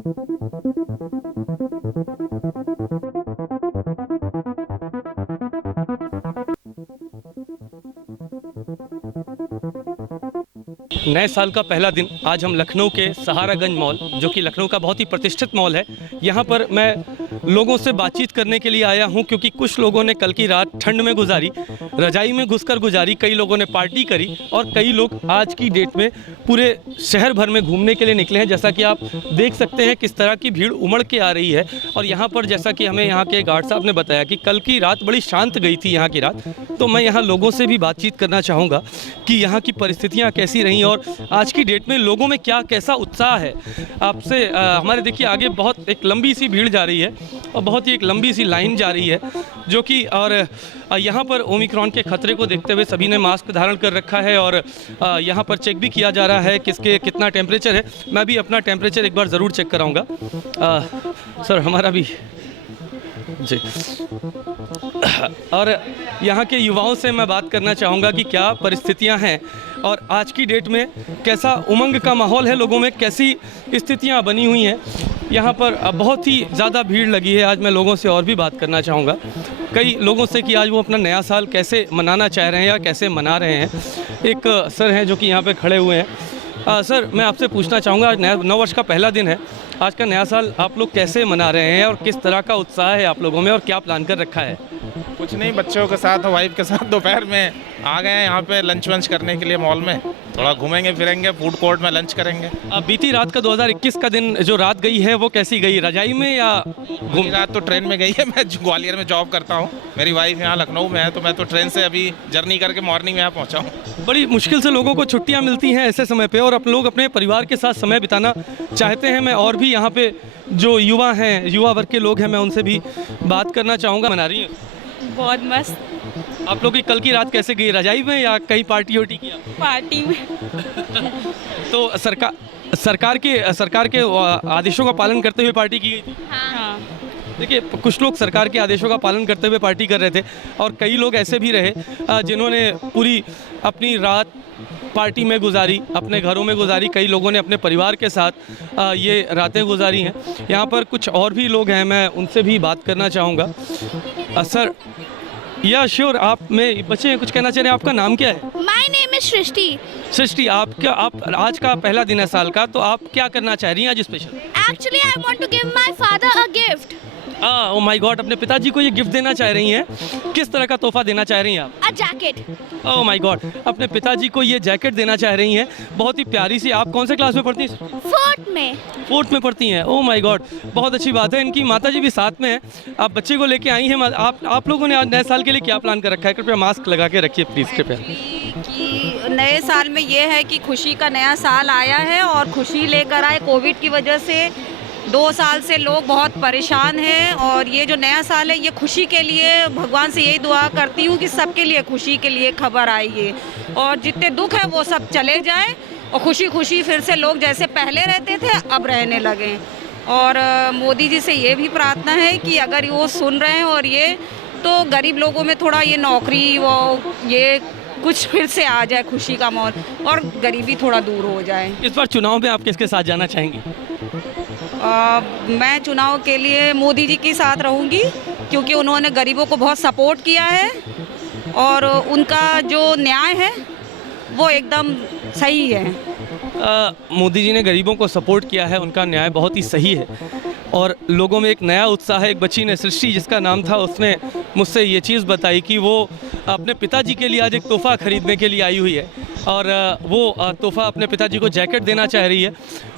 नए साल का पहला दिन आज हम लखनऊ के सहारागंज मॉल, जो कि लखनऊ का बहुत ही प्रतिष्ठित मॉल है, यहाँ पर मैं लोगों से बातचीत करने के लिए आया हूँ, क्योंकि कुछ लोगों ने कल की रात ठंड में गुजारी, रजाई में घुसकर गुजारी, कई लोगों ने पार्टी करी और कई लोग आज की डेट में पूरे शहर भर में घूमने के लिए निकले हैं। जैसा कि आप देख सकते हैं किस तरह की भीड़ उमड़ के आ रही है। और यहाँ पर जैसा कि हमें यहाँ के गार्ड साहब ने बताया कि कल की रात बड़ी शांत गई थी यहाँ की रात, तो मैं यहाँ लोगों से भी बातचीत करना चाहूँगा कि यहाँ की परिस्थितियाँ कैसी रहीं और आज की डेट में लोगों में कैसा उत्साह है। आपसे हमारे देखिए आगे बहुत एक लंबी सी भीड़ जा रही है और बहुत ही एक लंबी सी लाइन जा रही है, जो कि और यहाँ पर ओमिक्रॉन के खतरे को देखते हुए सभी ने मास्क धारण कर रखा है और यहाँ पर चेक भी किया जा रहा है किसके कितना टेम्परेचर है। मैं भी अपना टेम्परेचर एक बार ज़रूर चेक कराऊंगा। सर हमारा भी जी। और यहाँ के युवाओं से मैं बात करना चाहूँगा कि क्या परिस्थितियाँ हैं और आज की डेट में कैसा उमंग का माहौल है, लोगों में कैसी स्थितियाँ बनी हुई हैं। यहाँ पर बहुत ही ज़्यादा भीड़ लगी है। आज मैं लोगों से और भी बात करना चाहूँगा, कई लोगों से कि आज वो अपना नया साल कैसे मनाना चाह रहे हैं या कैसे मना रहे हैं। एक सर हैं जो कि यहाँ पे खड़े हुए हैं। सर मैं आपसे पूछना चाहूँगा, आज नव वर्ष का पहला दिन है, आज का नया साल आप लोग कैसे मना रहे हैं और किस तरह का उत्साह है आप लोगों में और क्या प्लान कर रखा है? कुछ नहीं, बच्चों के साथ वाइफ के साथ दोपहर में आ गए हैं यहाँ पे लंच वंच करने के लिए मॉल में। थोड़ा घूमेंगे फिरेंगे, फूड कोर्ट में लंच करेंगे। बीती रात का 2021 का दिन जो रात गई है वो कैसी गई, रजाई में या घूमी? रात तो ट्रेन में गई है। मैं ग्वालियर में जॉब करता हूँ, मेरी वाइफ यहाँ लखनऊ में है, तो मैं तो ट्रेन से अभी जर्नी करके मॉर्निंग में यहाँ पहुँचा हूँ। बड़ी मुश्किल से लोगों को छुट्टियाँ मिलती हैं ऐसे समय पे और आप लोग अपने परिवार के साथ समय बिताना चाहते हैं। मैं और भी यहाँ पे जो युवा हैं, युवा वर्ग के लोग हैं, मैं उनसे भी बात करना चाहूँगा। मना रही हैं? बहुत मस्त। आप लोग की कल की रात कैसे गई, रजाई में या कहीं पार्टी वार्टी किया? पार्टी में। तो सरकार के आदेशों का पालन करते हुए पार्टी की गई थी? हाँ। देखिए कुछ लोग सरकार के आदेशों का पालन करते हुए पार्टी कर रहे थे और कई लोग ऐसे भी रहे जिन्होंने पूरी अपनी रात पार्टी में गुजारी, अपने घरों में गुजारी। कई लोगों ने अपने परिवार के साथ ये रातें गुजारी हैं। यहाँ पर कुछ और भी लोग हैं, मैं उनसे भी बात करना चाहूँगा। सर या श्योर, आप में बच्चे कुछ कहना चाह रहे हैं, आपका नाम क्या है? माय नेम इज सृष्टि। सृष्टि, आप आज का पहला दिन है साल का, तो आप क्या करना चाह रही हैं आज special? Actually I want to give my father a gift. Oh my God, अपने पिताजी को ये गिफ्ट देना चाह रही हैं। किस तरह का तोहफा देना चाह रही हैं आप? A jacket. Oh my God, अपने पिताजी को ये जैकेट देना चाह रही हैं, बहुत ही प्यारी सी। आप कौन से क्लास में पढ़ती हैं? फोर्थ में पढ़ती हैं। ओह माय गॉड, बहुत अच्छी बात है। इनकी माताजी भी साथ में है, आप बच्चे को लेके आई हैं। आप लोगों ने आज नए साल के लिए क्या प्लान कर रखा है? कृपया मास्क लगा के रखिए प्लीज़, कृपया। कि नए साल में ये है कि खुशी का नया साल आया है और खुशी लेकर आए। कोविड की वजह से 2 साल से लोग बहुत परेशान हैं और ये जो नया साल है ये खुशी के लिए, भगवान से यही दुआ करती हूँ कि सबके लिए खुशी के लिए खबर आई है और जितने दुख है वो सब चले जाए और खुशी खुशी फिर से लोग जैसे पहले रहते थे अब रहने लगे। और मोदी जी से ये भी प्रार्थना है कि अगर वो सुन रहे हैं और ये तो गरीब लोगों में थोड़ा ये नौकरी वो ये कुछ फिर से आ जाए, खुशी का माहौल और गरीबी थोड़ा दूर हो जाए। इस बार चुनाव में आप किसके साथ जाना चाहेंगी? मैं चुनाव के लिए मोदी जी के साथ रहूँगी क्योंकि उन्होंने गरीबों को बहुत सपोर्ट किया है और उनका जो न्याय है वो एकदम सही है। मोदी जी ने गरीबों को सपोर्ट किया है, उनका न्याय बहुत ही सही है और लोगों में एक नया उत्साह है। एक बच्ची ने, सृष्टि जिसका नाम था, उसने मुझसे ये चीज़ बताई कि वो अपने पिताजी के लिए आज एक तोहफ़ा ख़रीदने के लिए आई हुई है और वो तोहफ़ा अपने पिताजी को जैकेट देना चाह रही है।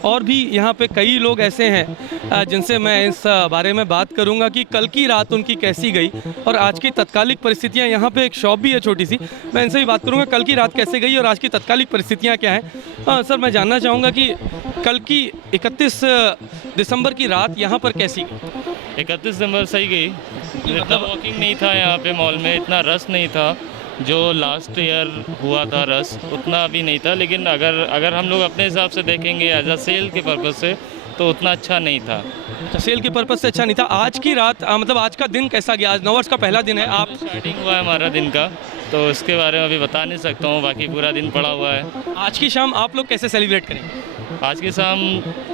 और भी यहाँ पे कई लोग ऐसे हैं जिनसे मैं इस बारे में बात करूँगा कि कल की रात उनकी कैसी गई और आज की तत्कालिक परिस्थितियाँ। यहाँ पे एक शॉप भी है छोटी सी, मैं इनसे भी बात करूँगा कल की रात कैसे गई और आज की तत्कालिक परिस्थितियाँ क्या हैं। सर मैं जानना चाहूँगा कि कल की 31 दिसंबर की रात यहाँ पर कैसी गई? 31 दिसंबर सही गई। इतना वॉकिंग नहीं था यहाँ पे मॉल में, इतना रश नहीं था। जो लास्ट ईयर हुआ था रश उतना भी नहीं था, लेकिन अगर हम लोग अपने हिसाब से देखेंगे एज अ सेल के पर्पज़ से तो उतना अच्छा नहीं था। अच्छा, सेल के पर्पज़ से अच्छा नहीं था। आज की रात मतलब आज का दिन कैसा गया? आज नव वर्ष का पहला दिन है, आप स्टार्टिंग हुआ है हमारा दिन का, तो उसके बारे में अभी बता नहीं सकता हूँ, बाकी पूरा दिन पड़ा हुआ है। आज की शाम आप लोग कैसे सेलिब्रेट करेंगे? आज की शाम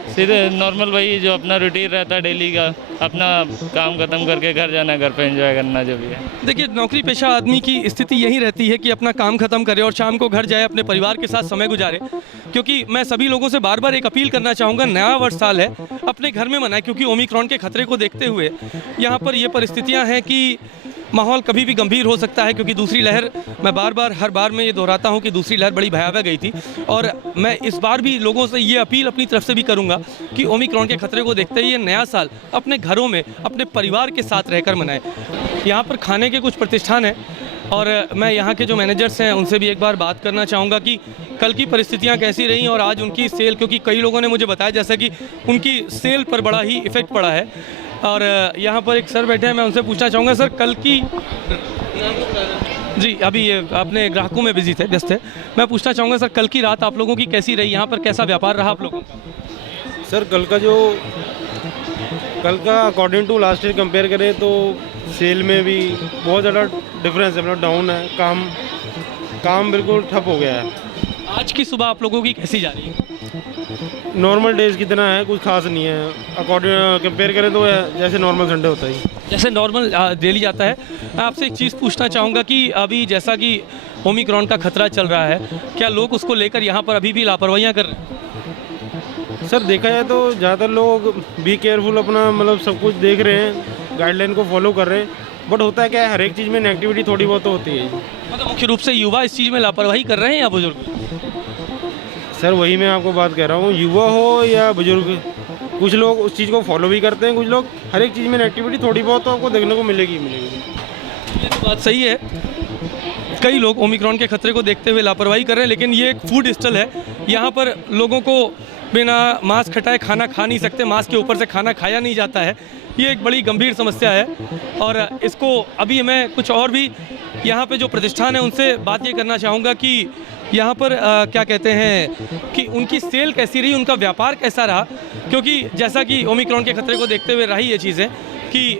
सीधे नॉर्मल वही जो अपना रूटीन रहता है डेली का, अपना काम ख़त्म करके घर जाना, घर पे एंजॉय करना जो भी है। देखिए, नौकरी पेशा आदमी की स्थिति यही रहती है कि अपना काम खत्म करे और शाम को घर जाए, अपने परिवार के साथ समय गुजारे। क्योंकि मैं सभी लोगों से बार बार एक अपील करना चाहूँगा, नया वर्ष साल है, अपने घर में मनाएं, क्योंकि ओमिक्रॉन के खतरे को देखते हुए यहाँ पर ये परिस्थितियाँ हैं कि माहौल कभी भी गंभीर हो सकता है। क्योंकि दूसरी लहर, मैं बार बार हर बार में ये दोहराता हूँ कि दूसरी लहर बड़ी भयावह गई थी, और मैं इस बार भी लोगों से ये अपील अपनी तरफ से भी करूँगा कि ओमिक्रॉन के खतरे को देखते हुए नया साल अपने घरों में अपने परिवार के साथ रहकर मनाएं। यहाँ पर खाने के कुछ प्रतिष्ठान हैं और मैं यहाँ के जो मैनेजर्स हैं उनसे भी एक बार बात करना चाहूँगा कि कल की परिस्थितियाँ कैसी रहीं और आज उनकी सेल, क्योंकि कई लोगों ने मुझे बताया जैसा कि उनकी सेल पर बड़ा ही इफ़ेक्ट पड़ा है। और यहाँ पर एक सर बैठे हैं, मैं उनसे पूछना चाहूँगा, सर कल की जी अभी ये अपने ग्राहकों में बिजी थे, व्यस्त थे, मैं पूछना चाहूँगा सर कल की रात आप लोगों की कैसी रही, यहाँ पर कैसा व्यापार रहा आप लोगों का? सर कल का according to last year compare करें तो सेल में भी बहुत ज़्यादा डिफरेंस है, मतलब डाउन है, काम बिल्कुल ठप हो गया है। आज की सुबह आप लोगों की कैसी जा रही है? नॉर्मल डेज की तरह है, कुछ खास नहीं है। अकॉर्डिंग कंपेयर करें तो जैसे नॉर्मल संडे होता है, जैसे नॉर्मल डेली जाता है। मैं आपसे एक चीज़ पूछना चाहूँगा कि अभी जैसा कि ओमिक्रॉन का खतरा चल रहा है, क्या लोग उसको लेकर यहाँ पर अभी भी लापरवाहियाँ कर रहे हैं? सर देखा जाए तो ज़्यादातर लोग बी केयरफुल, अपना मतलब सब कुछ देख रहे हैं, गाइडलाइन को फॉलो कर रहे हैं। बट होता है क्या है, हर एक चीज़ में नेगेटिविटी थोड़ी बहुत तो होती है। मतलब मुख्य रूप से युवा इस चीज़ में लापरवाही कर रहे हैं या बुजुर्ग? सर वही मैं आपको बात कह रहा हूँ, युवा हो या बुजुर्ग, कुछ लोग उस चीज़ को फॉलो भी करते हैं, कुछ लोग हर एक चीज़ में नेगेटिविटी थोड़ी बहुत तो आपको देखने को मिलेगी। ये तो बात सही है, कई लोग ओमिक्रॉन के खतरे को देखते हुए लापरवाही कर रहे हैं, लेकिन ये एक फूड स्टॉल है, यहाँ पर लोगों को बिना मास्क हटाए खाना खा नहीं सकते, मास्क के ऊपर से खाना खाया नहीं जाता है। ये एक बड़ी गंभीर समस्या है और इसको अभी मैं कुछ और भी यहाँ पे जो प्रतिष्ठान है उनसे बात ये करना चाहूँगा कि यहाँ पर क्या कहते हैं कि उनकी सेल कैसी रही, उनका व्यापार कैसा रहा। क्योंकि जैसा कि ओमिक्रॉन के खतरे को देखते हुए रही ये चीज़ें कि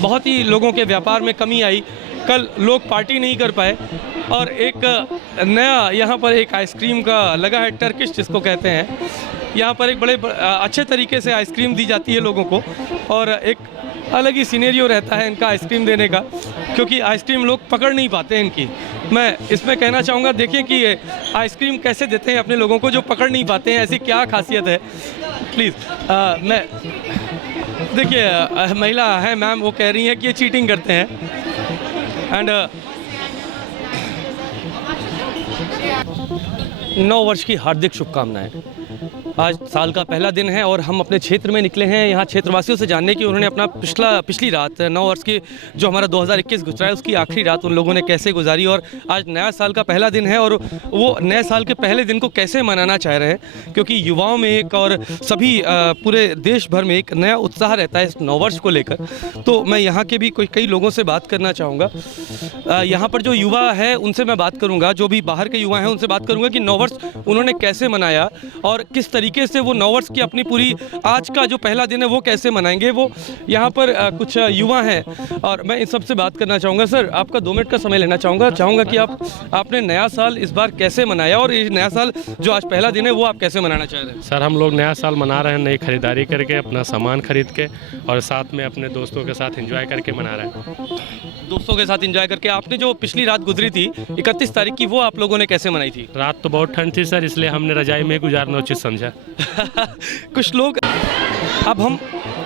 बहुत ही लोगों के व्यापार में कमी आई, कल लोग पार्टी नहीं कर पाए। और एक नया यहाँ पर एक आइसक्रीम का लगा है, टर्किश जिसको कहते हैं, यहाँ पर एक बड़े अच्छे तरीके से आइसक्रीम दी जाती है लोगों को और एक अलग ही सिनेरियो रहता है इनका आइसक्रीम देने का, क्योंकि आइसक्रीम लोग पकड़ नहीं पाते हैं इनकी। मैं इसमें कहना चाहूँगा, देखिए कि ये आइसक्रीम कैसे देते हैं अपने लोगों को जो पकड़ नहीं पाते हैं, ऐसी क्या खासियत है। प्लीज़ मैं देखिए महिला है मैम, वो कह रही हैं कि ये चीटिंग करते हैं। एंड 9 वर्ष की हार्दिक शुभकामनाएं। आज साल का पहला दिन है और हम अपने क्षेत्र में निकले हैं यहाँ क्षेत्रवासियों से जानने की उन्होंने अपना पिछली रात 9 वर्ष की जो हमारा 2021 गुजरा है उसकी आखिरी रात उन लोगों ने कैसे गुजारी और आज नया साल का पहला दिन है और वो नए साल के पहले दिन को कैसे मनाना चाह रहे हैं। क्योंकि युवाओं में एक और सभी पूरे देश भर में एक नया उत्साह रहता है इस 9 वर्ष को लेकर। तो मैं यहाँ के भी कई लोगों से बात करना चाहूँगा। यहाँ पर जो युवा है उनसे मैं बात करूँगा, जो भी बाहर के युवा हैं उनसे बात करूँगा कि 9 वर्ष उन्होंने कैसे मनाया और किस तरीके से वो 9 वर्ष की अपनी पूरी आज का जो पहला दिन है वो कैसे मनाएंगे। वो यहाँ पर कुछ युवा हैं और मैं इन सब से बात करना चाहूँगा। सर आपका 2 मिनट का समय लेना चाहूँगा कि आपने नया साल इस बार कैसे मनाया और ये नया साल जो आज पहला दिन है वो आप कैसे मनाना चाह रहे हैं? सर हम लोग नया साल मना रहे हैं नई खरीदारी करके, अपना सामान खरीद के और साथ में अपने दोस्तों के साथ एंजॉय करके मना रहे हैं। दोस्तों के साथ एंजॉय करके। आपने जो पिछली रात गुजरी थी 31 तारीख की, वो आप लोगों ने कैसे मनाई थी? रात तो बहुत ठंड थी सर, इसलिए हमने रजाई में गुजारना उचित समझा। कुछ लोग। अब हम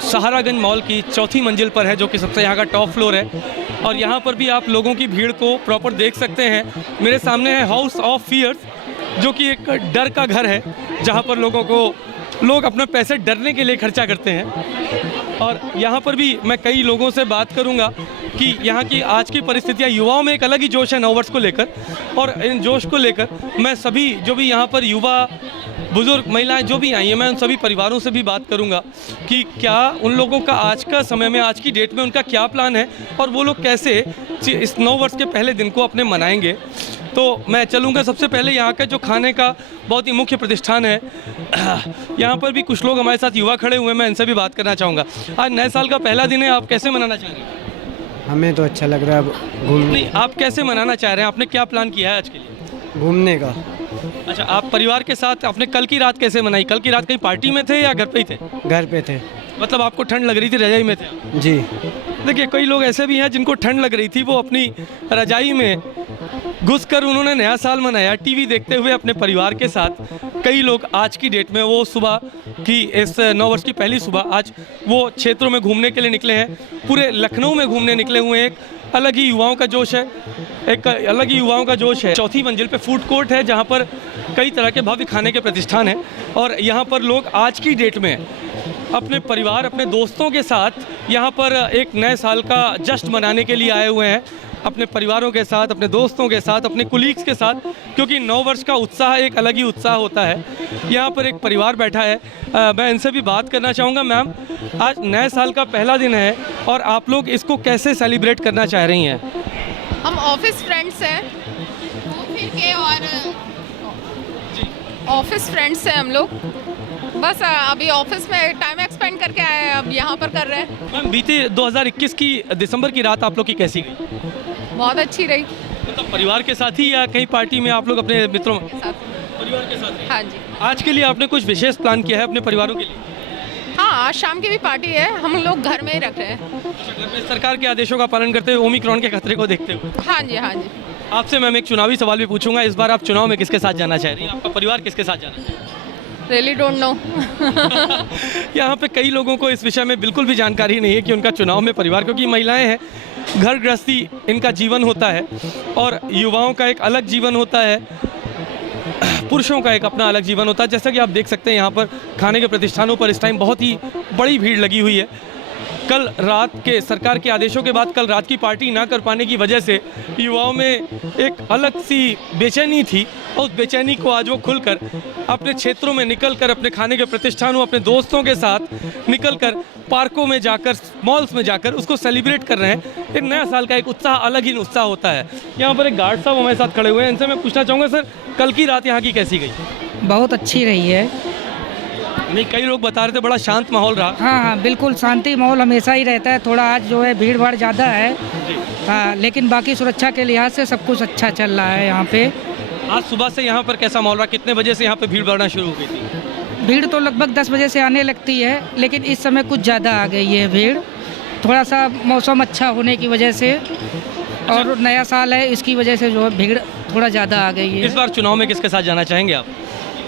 सहारागंज मॉल की 4थी मंजिल पर है जो कि सबसे यहाँ का टॉप फ्लोर है और यहाँ पर भी आप लोगों की भीड़ को प्रॉपर देख सकते हैं। मेरे सामने है हाउस ऑफ फियर्स जो कि एक डर का घर है जहाँ पर लोग अपने पैसे डरने के लिए खर्चा करते हैं। और यहाँ पर भी मैं कई लोगों से बात करूँगा कि यहाँ की आज की परिस्थितियाँ, युवाओं में एक अलग ही जोश है 9 वर्ष को लेकर और इन जोश को लेकर मैं सभी जो भी यहाँ पर युवा बुजुर्ग महिलाएं जो भी आई हैं मैं उन सभी परिवारों से भी बात करूंगा कि क्या उन लोगों का आज का समय में आज की डेट में उनका क्या प्लान है और वो लोग कैसे इस 9 वर्ष के पहले दिन को अपने मनाएंगे। तो मैं चलूँगा सबसे पहले यहाँ का जो खाने का बहुत ही मुख्य प्रतिष्ठान है, यहाँ पर भी कुछ लोग हमारे साथ युवा खड़े हुए हैं, मैं इनसे भी बात करना चाहूँगा। आज नए साल का पहला दिन है, आप कैसे मनाना चाह रहे हैं? हमें तो अच्छा लग रहा है नहीं, आप कैसे मनाना चाह रहे हैं? आपने क्या प्लान किया है आज के लिए? घूमने का। अच्छा, आप परिवार के साथ आपने कल की रात कैसे मनाई? कल की रात कहीं पार्टी में थे या घर पे ही थे? घर पे थे मतलब आपको ठंड लग रही थी, रजाई में थे आप? जी। देखिए, कई लोग ऐसे भी हैं जिनको ठंड लग रही थी, वो अपनी रजाई में घुसकर उन्होंने नया साल मनाया टीवी देखते हुए अपने परिवार के साथ। कई लोग आज की डेट में वो सुबह की इस नव वर्ष की पहली सुबह आज वो क्षेत्रों में घूमने के लिए निकले हैं। पूरे लखनऊ में घूमने निकले हुए हैं। एक अलग ही युवाओं का जोश है, एक अलग ही युवाओं का जोश है। चौथी मंजिल पे फूड कोर्ट है जहाँ पर कई तरह के भव्य खाने के प्रतिष्ठान हैं और यहाँ पर लोग आज की डेट में अपने परिवार, अपने दोस्तों के साथ यहाँ पर एक नए साल का जश्न मनाने के लिए आए हुए हैं, अपने परिवारों के साथ, अपने दोस्तों के साथ, अपने कुलीग्स के साथ, क्योंकि नव वर्ष का उत्साह एक अलग ही उत्साह होता है। यहाँ पर एक परिवार बैठा है, मैं इनसे भी बात करना चाहूँगा। मैम, आज नए साल का पहला दिन है और आप लोग इसको कैसे सेलिब्रेट करना चाह रही हैं? हम ऑफिस फ्रेंड्स हैं घूम फिर के, और ऑफिस फ्रेंड्स हैं हम लोग। बस अभी ऑफिस में टाइम एक्सपेंड करके आए हैं, अब यहाँ पर कर रहे हैं। मैम, बीते 2021 की दिसंबर की रात आप लोग की कैसी गई? बहुत अच्छी रही। मतलब परिवार के साथ ही या कहीं पार्टी में आप लोग अपने मित्रों के साथ। परिवार के साथ? हाँ जी। आज के लिए आपने कुछ विशेष प्लान किया है अपने परिवारों के लिए? हाँ, आज शाम की भी पार्टी है, हम लोग घर में ही रख रहे हैं। घर में सरकार के आदेशों का पालन करते हुए, ओमिक्रॉन के खतरे को देखते हुए? हाँ जी, हाँ जी। आपसे मैम एक चुनावी सवाल भी पूछूंगा। इस बार आप चुनाव में किसके साथ जाना चाह रही हैं? आपका परिवार किसके साथ जाना चाह रहा है? Really don't know. यहाँ पे कई लोगों को इस विषय में बिल्कुल भी जानकारी नहीं है कि उनका चुनाव में परिवार, क्योंकि महिलाएं हैं, घर गृहस्थी इनका जीवन होता है और युवाओं का एक अलग जीवन होता है, पुरुषों का एक अपना अलग जीवन होता है। जैसा कि आप देख सकते हैं यहाँ पर खाने के प्रतिष्ठानों पर इस टाइम बहुत ही बड़ी भीड़ लगी हुई है। कल रात के सरकार के आदेशों के बाद कल रात की पार्टी ना कर पाने की वजह से युवाओं में एक अलग सी बेचैनी थी और उस बेचैनी को आज वो खुलकर अपने क्षेत्रों में निकलकर, अपने खाने के प्रतिष्ठानों, अपने दोस्तों के साथ निकलकर पार्कों में जाकर, मॉल्स में जाकर उसको सेलिब्रेट कर रहे हैं। एक नया साल का एक उत्साह अलग ही उत्साह होता है। यहाँ पर एक गार्ड साहब हमारे साथ खड़े हुए हैं, इनसे मैं पूछना चाहूँगा, सर कल की रात यहाँ की कैसी गई? बहुत अच्छी रही है। नहीं, कई लोग बता रहे थे बड़ा शांत माहौल रहा। हाँ, बिल्कुल शांति माहौल हमेशा ही रहता है। थोड़ा आज जो है भीड़ भाड़ ज़्यादा है, हाँ, लेकिन बाकी सुरक्षा के लिहाज से सब कुछ अच्छा चल रहा है यहाँ पे। आज सुबह से यहाँ पर कैसा माहौल रहा? कितने बजे से यहाँ पे भीड़ बढ़ना शुरू हो गई थी? भीड़ तो लगभग 10 बजे से आने लगती है, लेकिन इस समय कुछ ज़्यादा आ गई है भीड़। थोड़ा सा मौसम अच्छा होने की वजह से और नया साल है, इसकी वजह से जो है भीड़ थोड़ा ज़्यादा आ गई है। इस बार चुनाव में किसके साथ जाना चाहेंगे आप?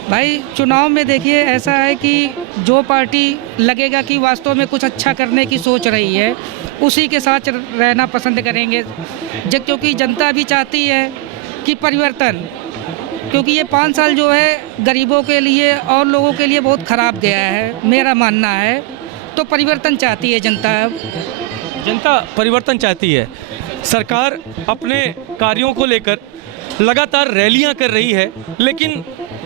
भाई, चुनाव में देखिए ऐसा है कि जो पार्टी लगेगा कि वास्तव में कुछ अच्छा करने की सोच रही है, उसी के साथ रहना पसंद करेंगे। क्योंकि जनता भी चाहती है कि परिवर्तन, क्योंकि ये 5 साल जो है गरीबों के लिए और लोगों के लिए बहुत ख़राब गया है, मेरा मानना है। तो परिवर्तन चाहती है जनता। जनता परिवर्तन चाहती है। सरकार अपने कार्यों को लेकर लगातार रैलियां कर रही है, लेकिन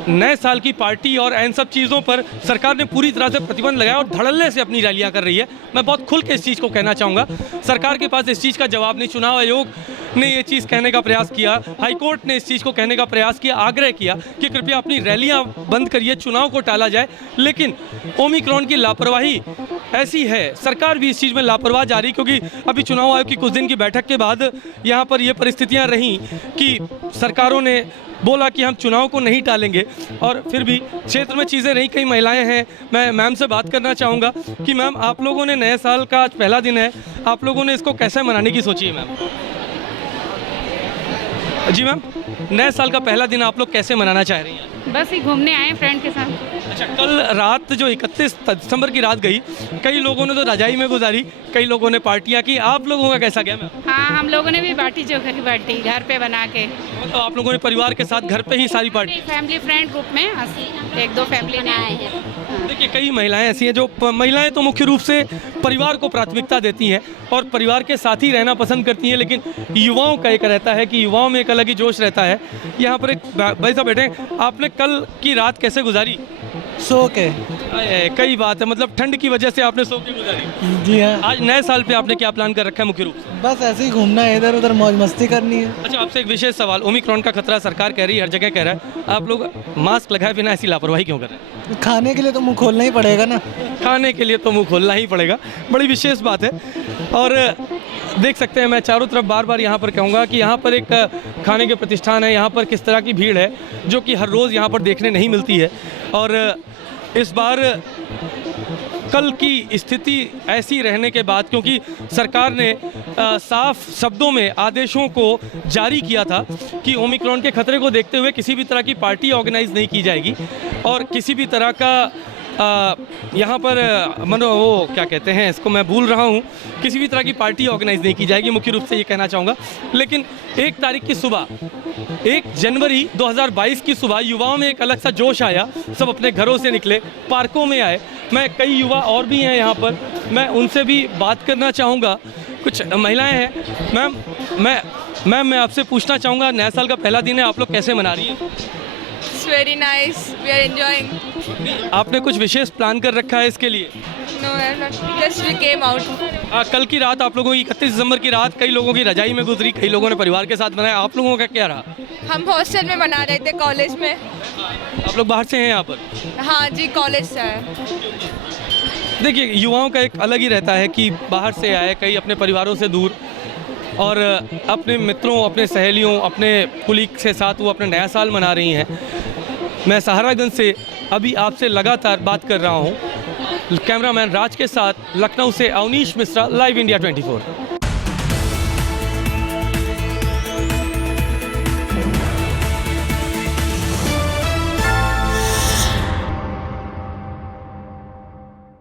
नए साल की पार्टी और इन सब चीज़ों पर सरकार ने पूरी तरह से प्रतिबंध लगाया और धड़ल्ले से अपनी रैलियां कर रही है। मैं बहुत खुल के इस चीज़ को कहना चाहूँगा, सरकार के पास इस चीज़ का जवाब नहीं। चुनाव आयोग ने ये चीज़ कहने का प्रयास किया, हाई कोर्ट ने इस चीज़ को कहने का प्रयास किया, आग्रह किया कि कृपया अपनी रैलियां बंद करिए, चुनाव को टाला जाए, लेकिन ओमिक्रॉन की लापरवाही ऐसी है, सरकार भी इस चीज़ में लापरवाह जा रही, क्योंकि अभी चुनाव आयोग की कुछ दिन की बैठक के बाद यहाँ पर ये परिस्थितियाँ रहीं कि सरकारों ने बोला कि हम चुनाव को नहीं टालेंगे और फिर भी क्षेत्र में चीज़ें रहीं। कई महिलाएं हैं, मैं मैम से बात करना चाहूँगा कि मैम, आप लोगों ने नए साल का आज पहला दिन है, आप लोगों ने इसको कैसे मनाने की सोची है मैम? जी मैम, नए साल का पहला दिन आप लोग कैसे मनाना चाह रही हैं? बस ही घूमने आए फ्रेंड के साथ। अच्छा, कल रात जो 31 दिसंबर की रात गई, कई लोगों ने तो रजाई में गुजारी, कई लोगों ने पार्टियां की, आप लोगों का कैसा गया मैम? हाँ, हम लोगों ने भी बाटी चोखा की पार्टी घर पे बना के। मतलब आप लोगों ने परिवार के साथ घर पे ही सारी पार्टी? फैमिली फ्रेंड ग्रुप में 1-2 फैमिली ने आए हैं। देखिए, कई महिलाएं ऐसी हैं जो महिलाएं तो मुख्य रूप से परिवार को प्राथमिकता देती हैं और परिवार के साथ ही रहना पसंद करती हैं, लेकिन युवाओं का एक रहता है कि युवाओं में एक अलग ही जोश रहता है। यहाँ पर एक भाई साहब बैठे, आपने कल की रात कैसे गुजारी? सो के। कई बात है, मतलब ठंड की वजह से आपने सो के गुजारी? जी हाँ। आज नए साल पे आपने क्या प्लान कर रखा है मुख्य रूप से? बस ऐसे ही घूमना है, इधर उधर मौज मस्ती करनी है। अच्छा, आपसे एक विशेष सवाल, ओमिक्रॉन का खतरा सरकार कह रही है, हर जगह कह रहा है, आप लोग मास्क लगाए बिना ऐसी लापरवाही क्यों कर रहे हैं? खाने के लिए तो मुंह खोलना ही पड़ेगा ना। खाने के लिए तो मुंह खोलना ही पड़ेगा, बड़ी विशेष बात है। और देख सकते हैं, मैं चारों तरफ बार बार यहाँ पर कहूँगा कि यहाँ पर एक खाने के प्रतिष्ठान है, यहाँ पर किस तरह की भीड़ है जो कि हर रोज़ यहाँ पर देखने नहीं मिलती है। और इस बार कल की स्थिति ऐसी रहने के बाद, क्योंकि सरकार ने साफ शब्दों में आदेशों को जारी किया था कि ओमिक्रॉन के खतरे को देखते हुए किसी भी तरह की पार्टी ऑर्गेनाइज नहीं की जाएगी और किसी भी तरह का यहाँ पर वो क्या कहते हैं इसको, मैं भूल रहा हूँ, किसी भी तरह की पार्टी ऑर्गेनाइज नहीं की जाएगी, मुख्य रूप से ये कहना चाहूँगा। लेकिन 1 तारीख की सुबह, 1 जनवरी 2022 की सुबह युवाओं में एक अलग सा जोश आया, सब अपने घरों से निकले, पार्कों में आए। मैं कई युवा और भी हैं यहाँ पर, मैं उनसे भी बात करना चाहूँगा। कुछ महिलाएँ हैं। मैम मैं आपसे पूछना चाहूँगा, नया साल का पहला दिन है, आप लोग कैसे मना रही हैं? It's very nice. We are enjoying. आपने कुछ विशेष प्लान कर रखा है इसके लिए? No, just we came out. कल की रात आप लोगों की 31 दिसंबर की रात कई लोगों की रजाई में गुजरी, कई लोगों ने परिवार के साथ मनाया, आप लोगों का क्या रहा? हम हॉस्टल में मना रहे थे कॉलेज में। आप लोग बाहर से हैं यहाँ पर? हाँ जी, कॉलेज से आए। देखिए, युवाओं का एक अलग ही रहता है कि बाहर से आए, कई अपने परिवारों से दूर, और अपने मित्रों, अपने सहेलियों, अपने कुलीग के साथ वो अपना नया साल मना रही हैं। मैं सहारागंज से अभी आपसे लगातार बात कर रहा हूँ। कैमरामैन राज के साथ लखनऊ से अवनीश मिश्रा, लाइव इंडिया 24।